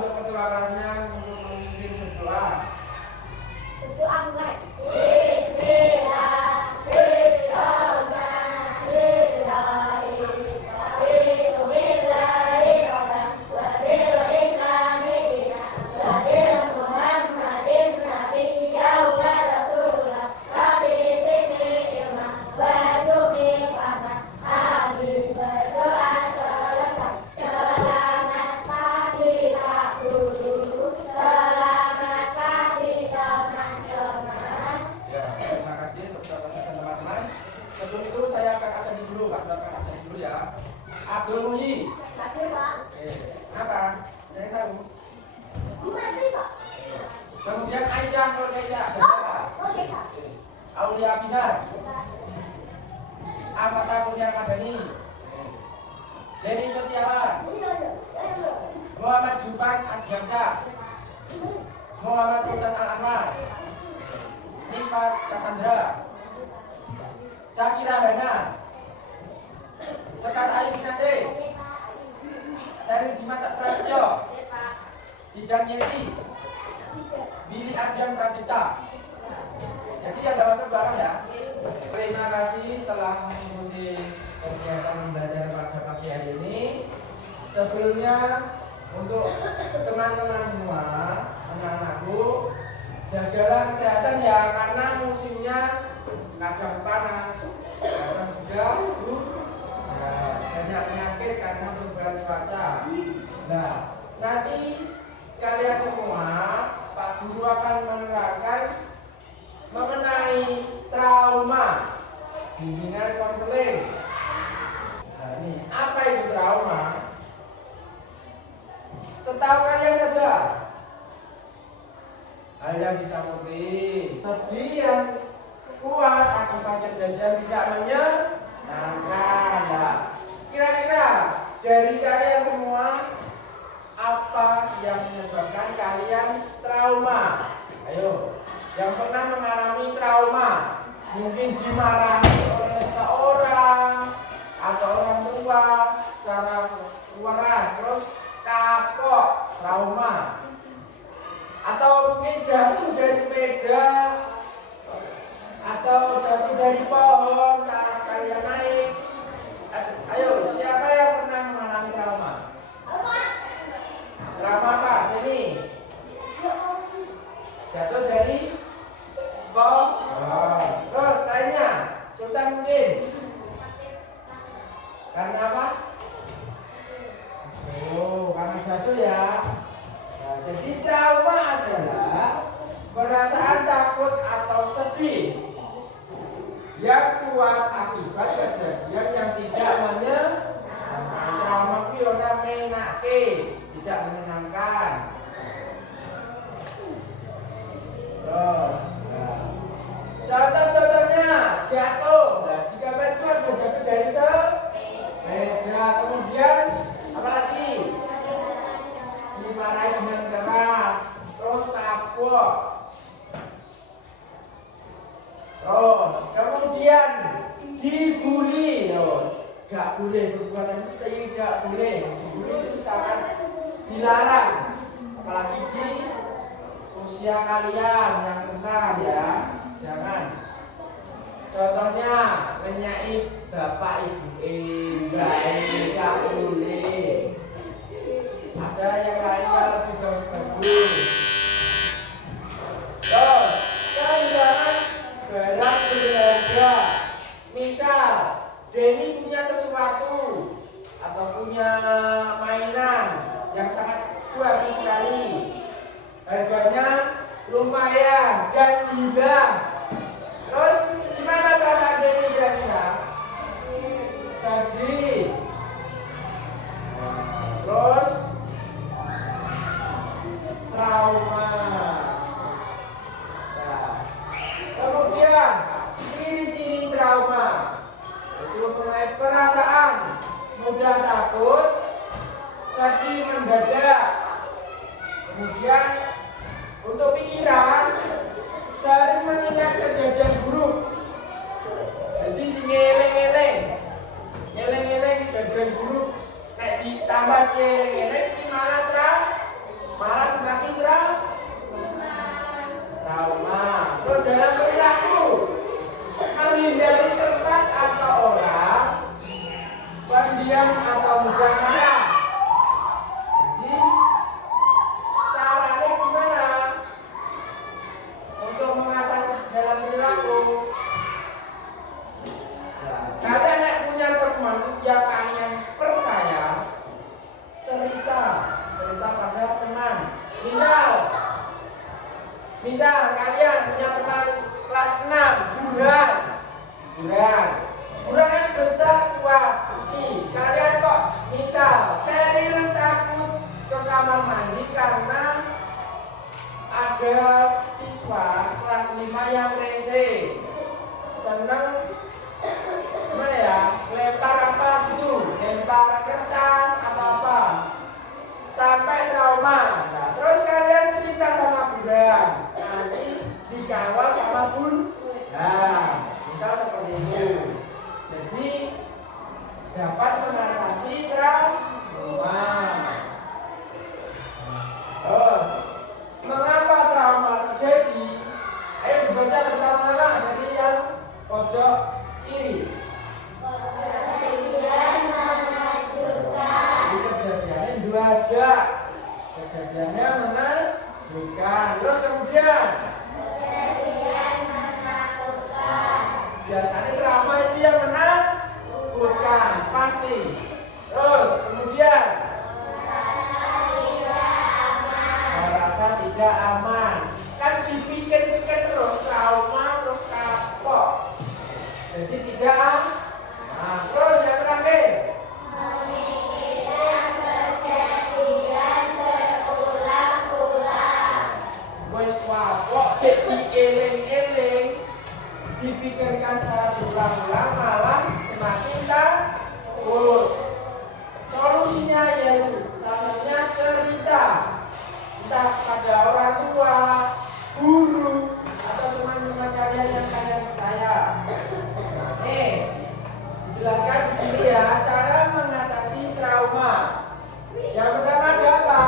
untuk ketua kelasnya untuk memimpin berdoa. Berdoa mulai. Sebelum itu saya akan absensi dulu, Pak. Silakan absensi dulu ya. Abdul Muhyi. Hadir, Pak. Kenapa? Saya tahu. Gimana sih, Pak? Kemudian Aisyah Nur Aisyah. Oke, Kak. Aulia Binar. Amata Kurniawan Madani. Leni Setiawan. Muhammad Jupan Adjamsyah. Muhammad Sultan Al-Anwar. Nifat Cassandra. Syakira Hana. Sekar Ayu Kinase. Syarif Dimas Prasetyo. Zidan Yesi. Billy Adrian Pradita. Jadi yang gak masuk barang ya. Terima kasih telah mengikuti kegiatan belajar pada pagi hari ini. Sebelumnya untuk teman-teman semua, anak-anakku, jagalah kesehatan ya, karena musimnya kadang panas, kadang juga banyak penyakit karena perubahan cuaca. Nah, nanti kalian semua, Pak Guru akan menerangkan mengenai trauma, bimbingan konseling. Nah, ini apa itu trauma? Setahu kalian saja, hal yang ditakuti, sedih yang kuat akibat kejadian tidak menyenangkan. Nah, kira-kira dari kalian semua, apa yang menyebabkan kalian trauma? Ayo, yang pernah mengalami trauma, mungkin dimarahi oleh seseorang atau orang tua secara keras, terus kapok, trauma, atau mungkin jatuh dari sepeda atau jatuh dari pohon saat kalian naik. Ayo, siapa yang pernah mengalami trauma? Trauma apa? Ini jatuh dari pohon. Terus lainnya, Sultan mungkin karena apa? Oh, karena jatuh ya. Nah, jadi trauma adalah perasaan takut atau sedih yang kuat akibat kejadian yang tidak menyenangkan. Trauma itu ora menake, tidak menyenangkan. Terus, nah, contoh-contohnya jatuh. Nah, di gambar itu ada jatuh dari sepeda. Kemudian apalagi dimarahi dengan keras, terus kapok. Terus kemudian dibully. Gak boleh perbuatan itu, tidak boleh. Dibully itu sangat dilarang, apalagi di usia kalian yang rentan ya, jangan. Contohnya menyai bapak ibu, gak boleh. Ada yang lainnya lebih bagus. Terus kehilangan barang berharga. Misal Denny punya sesuatu atau punya mainan yang sangat bagus sekali, harganya lumayan dan hilang. Terus gimana perasaan Denny kira-kira? Sedih. Terus trauma. Nah, kemudian ciri-ciri trauma itu mempunyai perasaan mudah takut, sedih mendadak. Kemudian untuk pikiran sering mengingat kejadian buruk. Jadi ngeleng-ngeleng kejadian buruk. Nek ditambah ngeleng-ngeleng ini malah teman. Misal kalian punya teman kelas 6, Burhan kan besar kuat. Kalian kok misal Sheryl takut ke kamar mandi karena ada siswa kelas 5 yang rese, seneng gimana ya, lempar apa gitu, lempar kertas apa sampai trauma. Nah, terus kalian cerita sama Burhan, nanti dikawal sama Nah, misal seperti itu. Jadi dapat mengatasi trauma. Terus mengapa trauma terjadi? Ayo dibaca bersama-sama dari yang pojok kiri. Kejadian mengejutkan. Jadi kejadiannya dua aja. Kejadiannya menakjubkan. Terus kemudian Kejadian menakutkan. biasanya trauma itu yang menakutkan pasti. Terus kemudian merasa tidak aman. Kan dipikir-pikir terus trauma terus kapok. Jadi tidak aman. Nah, terus yang terakhir Memikirkan kejadian berulang-ulang. wes kapok jadi eling-eling, dipikirkan secara berulang-ulang malah semakin takut. Solusinya yaitu salah satunya cerita, entah pada orang tua, guru, atau teman-teman kalian yang kalian percaya. Nih, dijelaskan di sini ya cara mengatasi trauma. Yang pertama ada apa?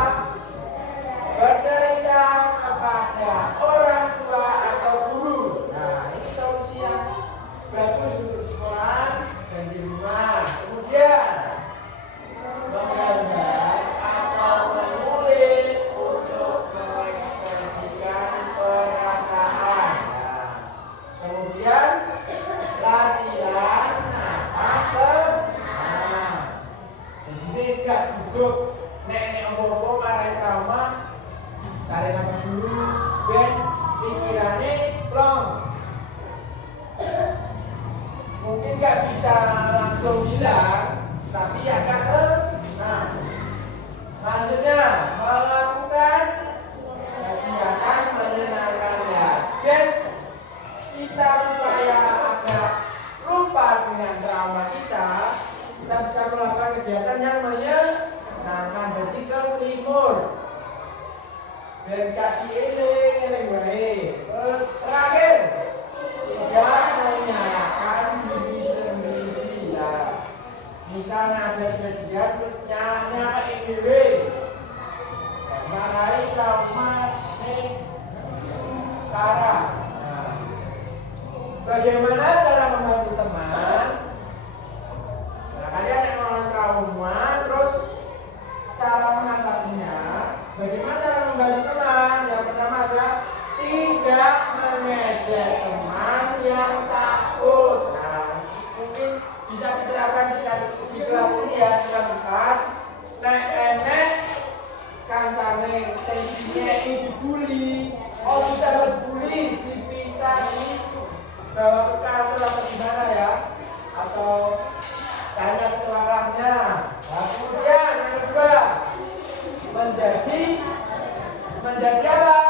Bercerita kepada orang tua atau guru. Nah, ini solusi yang bagus untuk di sekolah dan di rumah. Kemudian menggambar atau menulis untuk mengekspresikan perasaan. Nah, kemudian latihan nafas tenang. Jadi gak duduk nenek ombo-ombo marahin trauma, tarik nafas dulu, ben pikirannya plong. Mungkin gak bisa langsung bilang, tapi agak tenang. Selanjutnya melakukan kegiatan menyenangkan ya, dan kita supaya agak lupa dengan trauma kita bisa melakukan kegiatan yang menyenangkan. Jadi ke selimur dan kaki eling baik. Terakhir tidak menyalahkan diri sendiri ya. Misalnya ada kejadian terus nyala IDW, marahi trauma parah. Nah, bagaimana cara membantu teman? Nah, kalian yang mengalami trauma, terus cara mengatasinya. Bagaimana cara membantu teman? Yang pertama adalah tidak mengejek teman yang takut. Nah, mungkin bisa diterapkan di kelas ini ya, kelas 4. Nek enek kancane sing ini dibully, oh sudah dibully, dipisah bawa ke kantor atau gimana ya, atau tanya ketua kelasnya. Nah, kemudian yang kedua menjadi apa?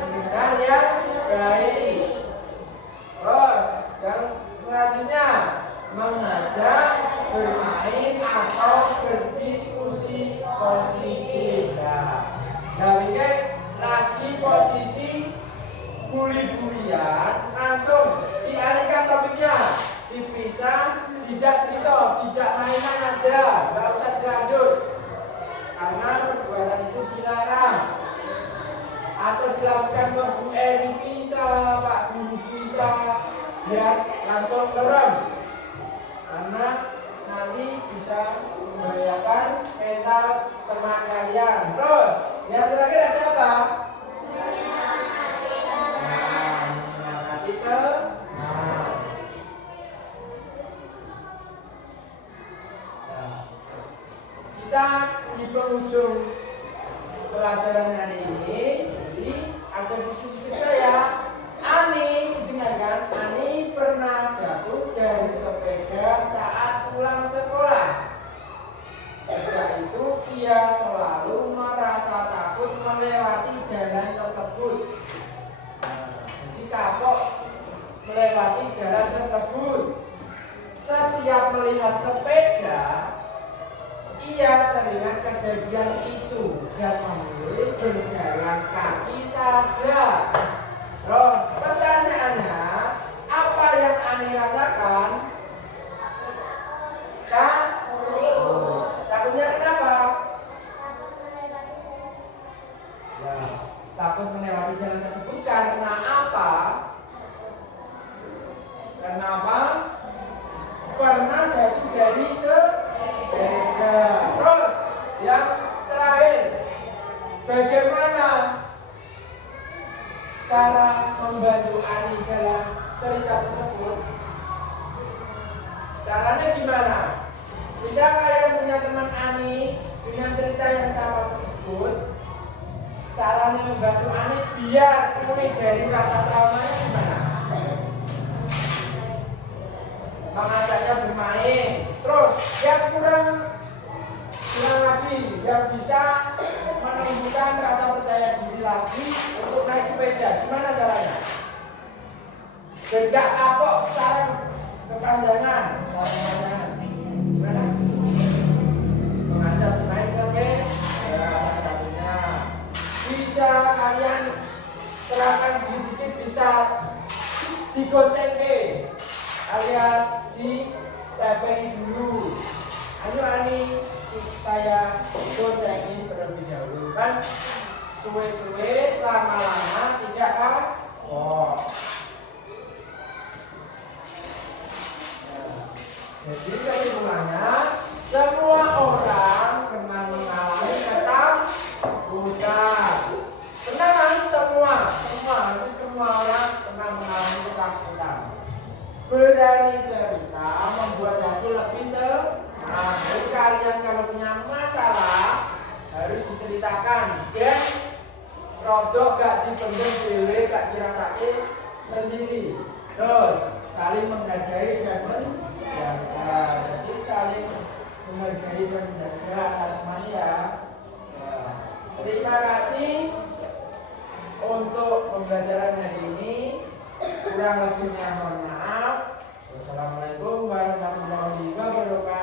Pendengar yang baik. Terus yang selanjutnya mengajak bermain atau berdiskusi positif. Nah, ini lagi posisi bully-bulian, langsung dialihkan topiknya, dipisah, dijak cerita, dijak mainan aja, nggak usah dilanjut, karena perbuatan itu dilarang. Atau dilakukan ke Bu Eri bisa, Pak Guru bisa, biar langsung lerem, karena nanti bisa membahayakan mental teman kalian. Terus yang terakhir ada apa? Menyemangati teman. Kita di penghujung pelajaran hari ini, jadi ada diskusi kita ya. Ani, dengarkan, Ani pernah jatuh dari sepeda saat pulang sekolah. Sejak itu ia selalu merasa takut melewati jalan tersebut. Jadi kapok melewati jalan tersebut. Setiap melihat sepeda, ia teringat kejadian itu dan memilih berjalan kaki saja. Terus pertanyaannya, apa yang Ani rasakan? Takutnya kenapa? Ya, takut melewati jalan tersebut karena apa? Karena apa? Pernah jatuh dari sepeda. Terus yang terakhir, bagaimana cara membantu Ani dalam cerita tersebut? Caranya gimana? Bisa kalian punya teman Ani dengan cerita yang sama tersebut? Caranya membantu Ani biar pulih dari rasa traumanya gimana? Mengajaknya bermain. Terus yang kurang lagi, yang bisa menumbuhkan rasa percaya diri lagi untuk naik sepeda, gimana caranya? Beda kapok secara kepanjangan. Gimana? Mengajak bermain sepeda, salah satunya. Bisa kalian terapkan sedikit-sedikit, bisa digocengke alias ditepeni dulu. Ayo Ani, saya gocengin terlebih dahulu. Kan suwe-suwe lama-lama tidak kapok. Jadi kesimpulannya, semua orang pernah mengalami ketakutan. Pernah kan? Semua orang pernah mengalami ketakutan. Berani cerita membuat hati lebih tenang. Jadi kalian kalau punya masalah harus diceritakan dan rodok gak dipendam dewe, gak dirasain sendiri. Terus saling menghargai dan menjaga. Jadi saling menghargai dan menjaga teman ya. Terima kasih untuk pembelajaran hari ini. Kurang lebihnya mohon maaf. Wassalamualaikum warahmatullahi wabarakatuh.